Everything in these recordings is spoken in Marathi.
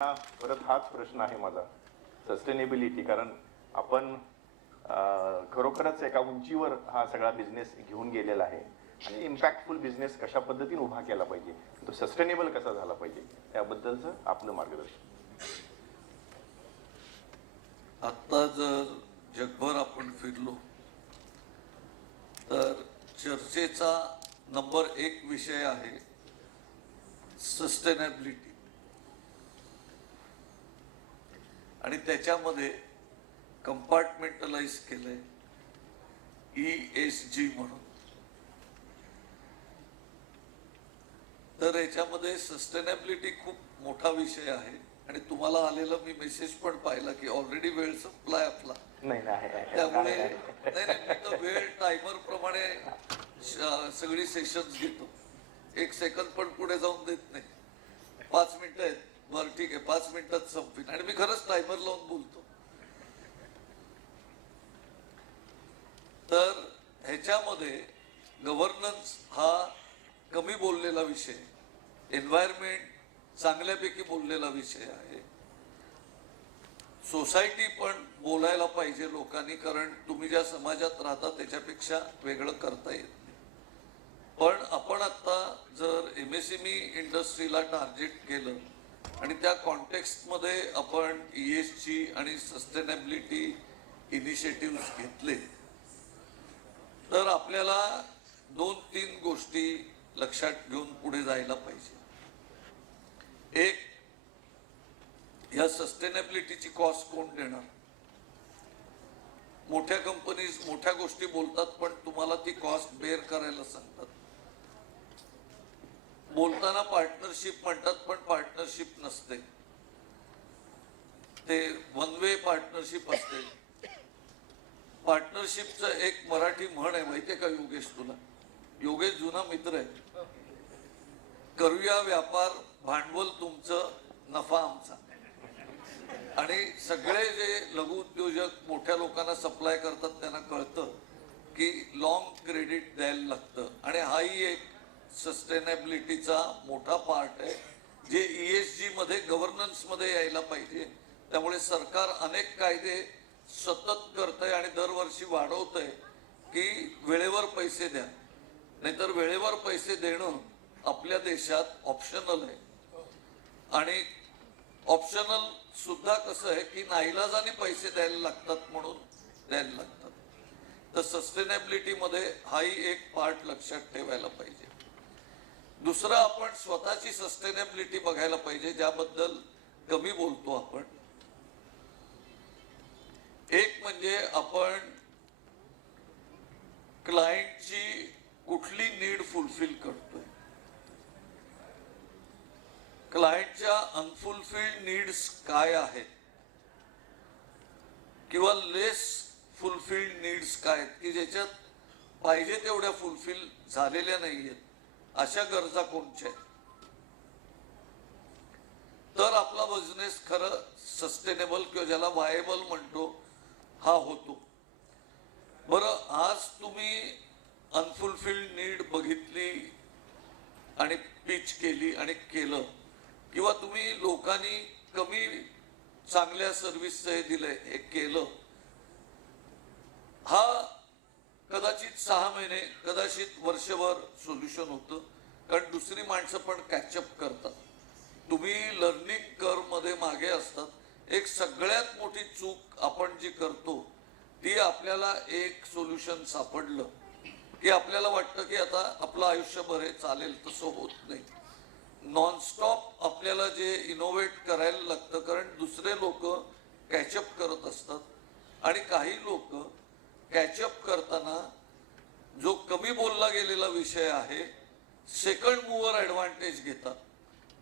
परत हाच प्रश्न आहे माझा. सस्टेनेबिलिटी कारण आपण खरोखरच एका उंचीवर हा सगळा बिझनेस घेऊन गेलेला आहे. आणि इम्पॅक्टफुल बिझनेस कशा पद्धतीने उभा केला पाहिजे? तो सस्टेनेबल कसा झाला पाहिजे? त्याबद्दलचं आपलं मार्गदर्शन. आत्ता जर जगभर आपण फिरलो तर चर्चेचा नंबर एक विषय आहे सस्टेनेबिलिटी आणि त्याच्यामध्ये कंपार्टमेंटलाइज केलंय ई एस जी म्हणून. तर याच्यामध्ये सस्टेनेबिलिटी खूप मोठा विषय आहे. आणि तुम्हाला आलेलं मी मेसेज पण पाहिला की ऑलरेडी वेळ संपलाय आपला. नाही नाही, नाही त्यामुळे नाही, नाही वेळ टायमर प्रमाणे सगळी सेशन्स घेतो. एक सेकंद पण पुढे जाऊन देत नाही. पाच मिनिटं आहेत. बरं ठीक आहे पाच मिनिटात संपवीन आणि मी खरंच टायमर लावून बोलतो. तर ह्याच्यामध्ये गव्हर्नन्स हा कमी बोललेला विषय एन्व्हायरमेंट चांगल्यापैकी बोललेला विषय आहे. सोसायटी पण बोलायला पाहिजे लोकांनी कारण तुम्ही ज्या समाजात राहता त्याच्यापेक्षा वेगळं करता येत नाही. पण आपण आता जर एम एस एम इंडस्ट्रीला टार्गेट केलं आणि त्या कॉन्टेक्स्टमध्ये आपण ई एस आणि सस्टेनेबिलिटी इनिशिएटिव्ह घेतले. तर आपल्याला दोन तीन गोष्टी लक्षात घेऊन पुढे जायला पाहिजे. एक या सस्टेनेबिलिटीची कॉस्ट कोण देणार? मोठ्या कंपनीज मोठ्या गोष्टी बोलतात पण तुम्हाला ती कॉस्ट बेअर करायला सांगतात. बोलताना पार्टनरशिप म्हणतात पण पार्टनरशिप नसते. ते वन वे पार्टनरशिप असते. पार्टनरशिपचं एक मराठी म्हण आहे माहितीये का योगेश तुला? योगेश जुना मित्र आहे. करूया व्यापार भांडवल तुमचं नफा आमचा. आणि सगळे जे लघु उद्योजक मोठ्या लोकांना सप्लाय करतात त्यांना कळतं की लॉंग क्रेडिट द्यायला लागतं. आणि हाही एक सस्टेनेबिलिटीचा मोठा पार्ट आहे. जे ई एस जीमध्ये मध्ये गव्हर्नन्समध्ये यायला पाहिजे. त्यामुळे सरकार अनेक कायदे सतत करतंय आणि दरवर्षी वाढवतंय की वेळेवर पैसे द्या. नाहीतर वेळेवर पैसे देणं आपल्या देशात ऑप्शनल आहे. आणि ऑप्शनल सुद्धा कसं आहे की नाईलाजाने पैसे द्यायला लागतात म्हणून द्यायला लागतात. तर सस्टेनेबिलिटी मध्ये हाही एक पार्ट लक्षात ठेवायला पाहिजे. दुसरं आपण स्वतःची सस्टेनेबिलिटी बघायला पाहिजे ज्याबद्दल कमी बोलतो आपण. एक म्हणजे आपण क्लायंटची कुठली नीड फुलफिल करतोय. क्लायंटच्या अनफुलफिल्ड नीड्स काय आहेत? किंवा लेस फुलफिल्ड नीड्स काय आहेत? की ज्याच्यात पाहिजे तेवढ्या फुलफिल झालेल्या नाहीयेत. अशा गरजा कोणच्या आहेत? तर आपला बिझनेस खरं सस्टेनेबल किंवा ज्याला व्हायबल म्हणतो हा होतो. बरं आज तुम्ही अनफुलफिल्ड नीड बघितली आणि पिच केली आणि केलं किंवा तुम्ही लोकांनी कमी चांगल्या सर्व्हिसचं हे दिलंय हे केलं हा कदाचित सहा महिने कदाचित वर्षभर सोल्युशन होतं. कारण दुसरी माणसं पण कॅचअप करतात. तुम्ही लर्निंग कर्वमध्ये मागे असतात. एक सगळ्यात मोठी चूक आपण जी करतो ती आपल्याला एक सोल्युशन सापडलं. की आपल्याला वाटतं की आता आपलं आयुष्यभर हे चालेल तसं होत नाही. नॉनस्टॉप आपल्याला जे इनोव्हेट करायला लागतं कारण दुसरे लोक कॅचअप करत असतात. आणि काही लोक कॅचअप करताना जो कमी बोलला गेलेला विषय आहे सेकंड मूवर ॲडव्हान्टेज घेतात.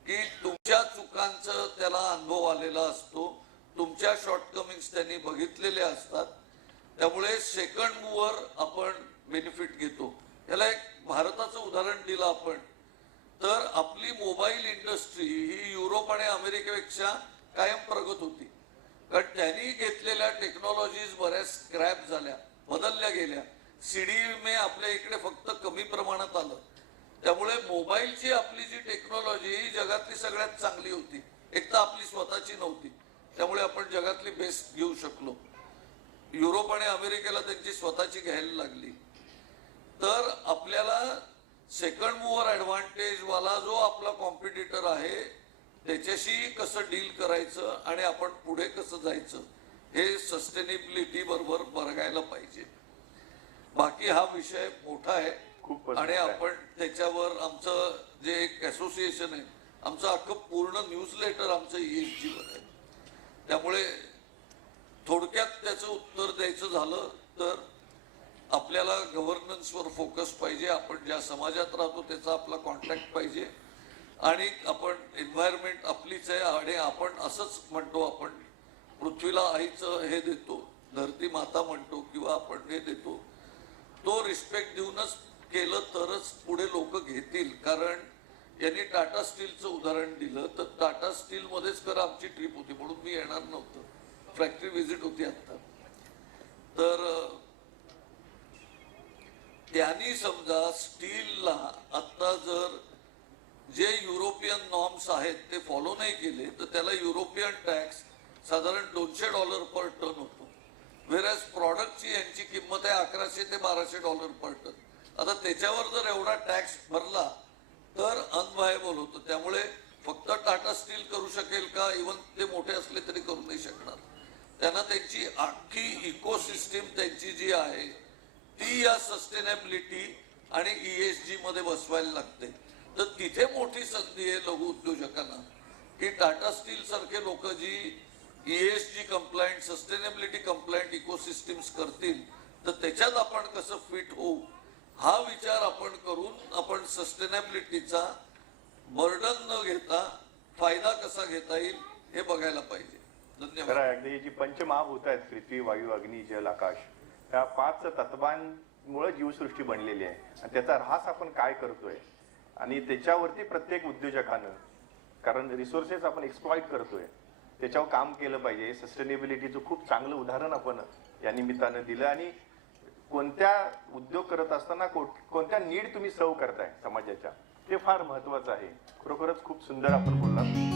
की तुमच्या चुकांचं त्याला अनुभव आलेला असतो तुमच्या शॉर्टकमिंग्स त्यांनी बघितलेले असतात त्यामुळे सेकंड मूवर आपण बेनिफिट घेतो. याला एक भारताचं उदाहरण दिलं आपण. तर आपली मोबाईल इंडस्ट्री ही युरोप आणि अमेरिकेपेक्षा कायम प्रगत होती. कारण त्यांनी घेतलेल्या टेक्नॉलॉजीज बऱ्याच स्क्रॅप झाल्या. बदलल्या गेल्या. सीडी मे आपल्या इकडे फक्त कमी प्रमाणात आलं. त्यामुळे मोबाईलची आपली जी टेक्नॉलॉजी ही जगातली सगळ्यात चांगली होती. एक तर आपली स्वतःची नव्हती. त्यामुळे आपण जगातली बेस्ट घेऊ शकलो. युरोप आणि अमेरिकेला त्यांची स्वतःची घ्यायला लागली. तर आपल्याला सेकंड मुव्हर ऍडव्हान्टेज वाला जो आपला कॉम्पिटिटर आहे त्याच्याशी कसं डील करायचं आणि आपण पुढे कसं जायचं हे सस्टेनेबिलिटी बरोबर बघायला पाहिजे. बाकी हा विषय मोठा आहे खूप आणि. आपण त्याच्यावर आमचं जे एक असोसिएशन आहे आमचं अख्खं पूर्ण न्यूज लेटर आमचं ESG वर आहे. त्यामुळे थोडक्यात त्याचं उत्तर द्यायचं झालं तर आपल्याला गव्हर्नन्सवर फोकस पाहिजे. आपण ज्या समाजात राहतो त्याचा आपला कॉन्टॅक्ट पाहिजे. आणि आपण एन्व्हायरमेंट आपलीच आहे आणि आपण असंच म्हणतो आपण. पृथ्वीला आईचं हे देतो धरती माता म्हणतो किंवा आपण हे देतो तो रिस्पेक्ट देऊनच केलं तरच पुढे लोक घेतील. कारण यांनी टाटा स्टीलचं उदाहरण दिलं तर टाटा स्टील मध्येच खरं आमची ट्रिप होती म्हणून मी येणार नव्हतं. फॅक्टरी व्हिजिट होती आता तर त्यांनी समजा स्टीलला आता जर जे युरोपियन नॉर्म्स आहेत ते फॉलो नाही केले तर त्याला युरोपियन टॅक्स साधारण दोनशे डॉलर पर टन होतो. वेरॅज प्रॉडक्टची यांची किंमत आहे अकराशे ते बाराशे डॉलर पर टन. आता त्याच्यावर जर एवढा टॅक्स भरला तर अनवायबल होतं. त्यामुळे फक्त टाटा स्टील करू शकेल का? इवन ते मोठे असले तरी करू नाही शकणार. त्यांना त्यांची अख्खी इकोसिस्टीम त्यांची जी आहे ती या सस्टेनेबिलिटी आणि ईएसजी मध्ये बसवायला लागते. तर तिथे मोठी संधी आहे लघु उद्योजकांना. की टाटा स्टील सारखे लोक जी ESG compliant sustainability compliant ecosystems करतील तर त्याच्यात आपण कसं फिट होऊ? हा विचार आपण करून आपण सस्टेनेबिलिटीचा बर्डन न घेता फायदा कसा घेता येईल हे बघायला पाहिजे. धन्यवाद. अगदी ही जी पंचमहाभूत आहेत पृथ्वी वायू अग्नी जल आकाश त्या पाच तत्वांमुळे जीवसृष्टी बनलेली आहे. आणि त्याचा ऱ्हास आपण काय करतोय? आणि त्याच्यावरती प्रत्येक उद्योजकानं कारण रिसोर्सेस आपण एक्सप्लॉइट करतोय. त्याच्यावर काम केलं पाहिजे. सस्टेनेबिलिटीचं खूप चांगलं उदाहरण आपण या निमित्तानं दिलं आणि कोणत्या उद्योग करत असताना कोणत्या नीड तुम्ही सर्व करताय समाजाच्या ते फार महत्वाचं आहे. खरोखरच खूप सुंदर आपण बोललात.